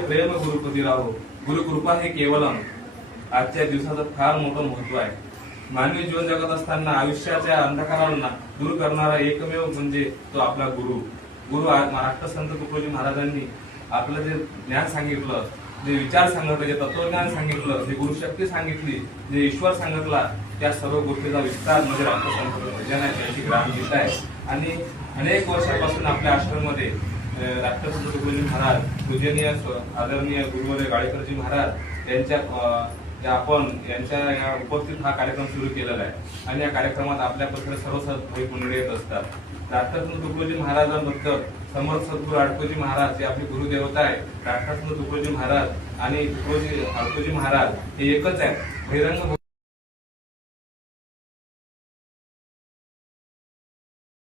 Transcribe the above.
प्रेम गुरुपती राहो, गुरुकृपा हे केवलम. आजच्या दिवसाचं फार मोठं महत्व आहे. मानवी जीवन जगत असताना आयुष्याच्या अंधकाराला दूर करणारा एकमेव म्हणजे तो आपला गुरु. गुरु राष्ट्रसंत तुकडोजी महाराजांनी आपलं जे ज्ञान सांगितलं, जे विचार सांगितले, जे तत्वज्ञान सांगितलं, जे गुरुशक्ती सांगितली, जे ईश्वर सांगितला, त्या सर्व गोष्टीचा विस्तार म्हणजे राष्ट्रसंत भजन आहे, त्यांची ग्रामगीता आहे. आणि अनेक वर्षापासून आपल्या आश्रममध्ये राष्ट्रसंत तुकडोजी महाराज, पूजनीय आदरणीय गुरुवर्य गाडेकरजी महाराज आपण यांच्या उपस्थित हा कार्यक्रम सुरू केलेला आहे. आणि या कार्यक्रमात आपल्याकडे सर्व भाविक मंडळी येत असतात. राष्ट्रसंत तुकडोजी महाराजांबद्दल समर्थ सद्गुरू आडकोजी महाराज हे आपले गुरुदेवता आहे. राष्ट्रसंत तुकडोजी महाराज आणि तुकडोजी महाराज हे एकच आहे. बहिरंग